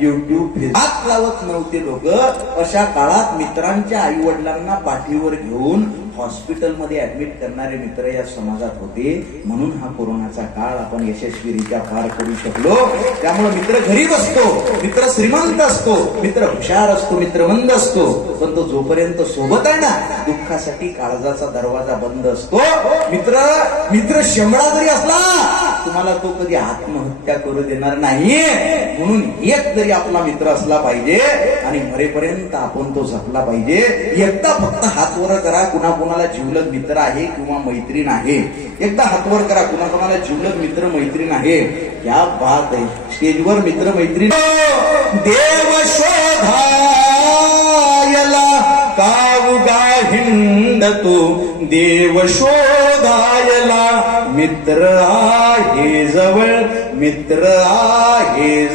YouTube हात लावत नव्हते लोक. अशा काळात मित्रांच्या आई वडिलांना पाठीवर घेऊन हॉस्पिटलमध्ये ऍडमिट करणारे मित्र या समाजात होते. म्हणून हा कोरोनाचा काळ आपण यशस्वीरित्या पार करू शकलो. त्यामुळे मित्र गरीब असतो, मित्र श्रीमंत असतो, मित्र हुशार असतो, मित्रमंद असतो, पण तो जोपर्यंत सोबत आहे ना दुःखासाठी काळजाचा दरवाजा बंद असतो. मित्र शंभरा जरी असला तुम्हाला तो कधी आत्महत्या करू देणार नाही. म्हणून एक तरी आपला मित्र असला पाहिजे आणि मरेपर्यंत आपण तो जपला पाहिजे. एकदा फक्त हात वर करा कुणाला जिवलग मित्र आहे किंवा मैत्रीण आहे. एकदा हात वर करा कुणाला जिवलग मित्र मैत्रीण आहे. क्या बात आहे. स्टेजवर मित्र मैत्रीण देव शोधायला कावगा हिंडतो, देव शोधायला मित्र आहे जवळ, मित्र आहे.